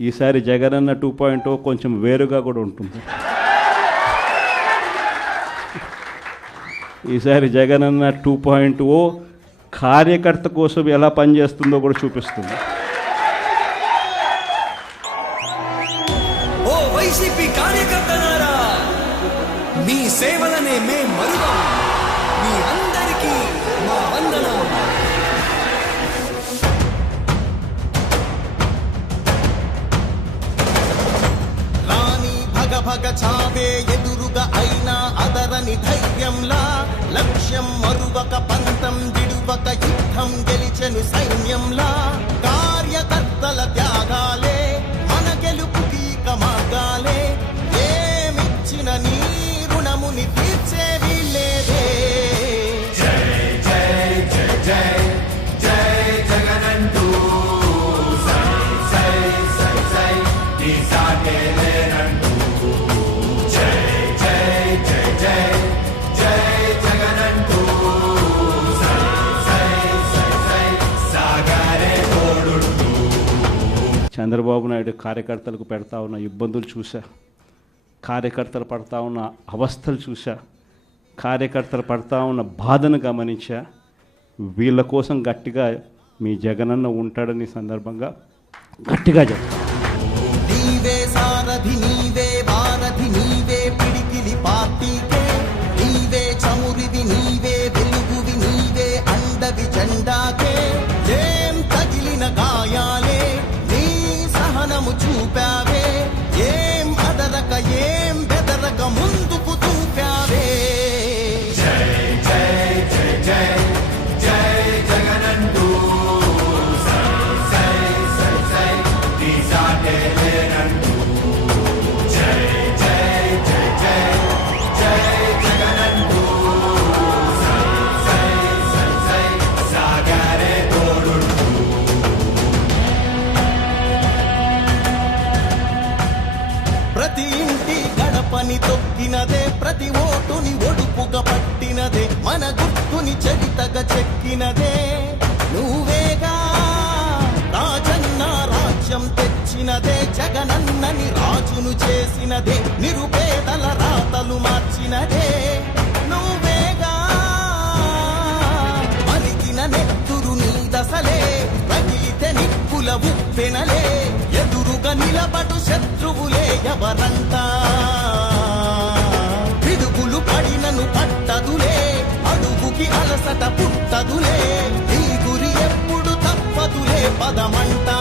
ఈసారి జగనన్న 2.0 కొంచెం వేరుగా కూడా ఉంటుంది. ఈసారి జగనన్న 2.0 కార్యకర్త కోసం ఎలా పనిచేస్తుందో కూడా చూపిస్తుంది. ఓ వైసీపీ కార్యకర్తలారా, మీ సేవలనే మేం మరువం. మీ అందరికీ మా వందనం. రాణి భగ భగ చావే ఎదురుగా అయినా అదరని ధైర్యంలా, లక్ష్యం మరువక పంతం విడువక యుద్ధం గెలిచెను సైన్యంలా. కార్యకర్తల త్యాగాలే మన గెలుపుకి మార్గాలే, ఏమిచ్చిన నీ రుణముని తీర్చే వీలేదే. జై జై జై జై జై జగనంటూ సై సై సై సై నీ సాటే లేనంటూ. జై జై జై జై జై జగనంటూ సై సై సై సై సాగరే తోడుంటూ. చంద్రబాబు నాయుడు కార్యకర్తలకు పెడతా ఉన్న ఇబ్బందులు చూసా, కార్యకర్తలు పడతా ఉన్న అవస్థలు చూసా, కార్యకర్తలు పడతా ఉన్న బాధను గమనించా. వీళ్ళ కోసం గట్టిగా మీ జగనన్న ఉంటాడని సందర్భంగా గట్టిగా చెప్తా. నీవే సారథి, నీవే వారధి, నీవే పిడికిలి పార్టీకే, నీవే చమురివి, నీవే వెలుగువి, నీవే అండవి జెండాకే. ఏం తగిలిన గాయాలే నీ సహనము చూపావే, ఏం అదరక ఏం బెదరక ముందుకు చూపావే. జై జై జై జై జై జగనంటూ సై సై సై సై నీ సాటే లేనంటూ. జై జై జై జై జై జగనంటూ సై సై సై సై సాగరే తోడుంటూ. ప్రతి ఇంటి గడపని తొక్కినదే, ప్రతి ఓటుని ఒడుపుగా పట్టినదే, మన గుర్తుని చరితగా చెక్కినదే నువ్వేగా. రాజన్న రాజ్యం తెచ్చినదే, జగనన్నని రాజును చేసినదే, నిరుపేదల రాతలు మార్చినదే నువ్వేగా. మరిగిన నెత్తురు నీ దశలే, రగిలితే నిప్పుల ఉప్పెనలే, ఎదురుగా నిలబడు శత్రువులే ఎవరంతా. పిడుగులు పడినను పట్టదులే, అడుగుకి అలసట పుట్టదులే, ఈ గురి ఎప్పుడు తప్పదులే పదమంటా.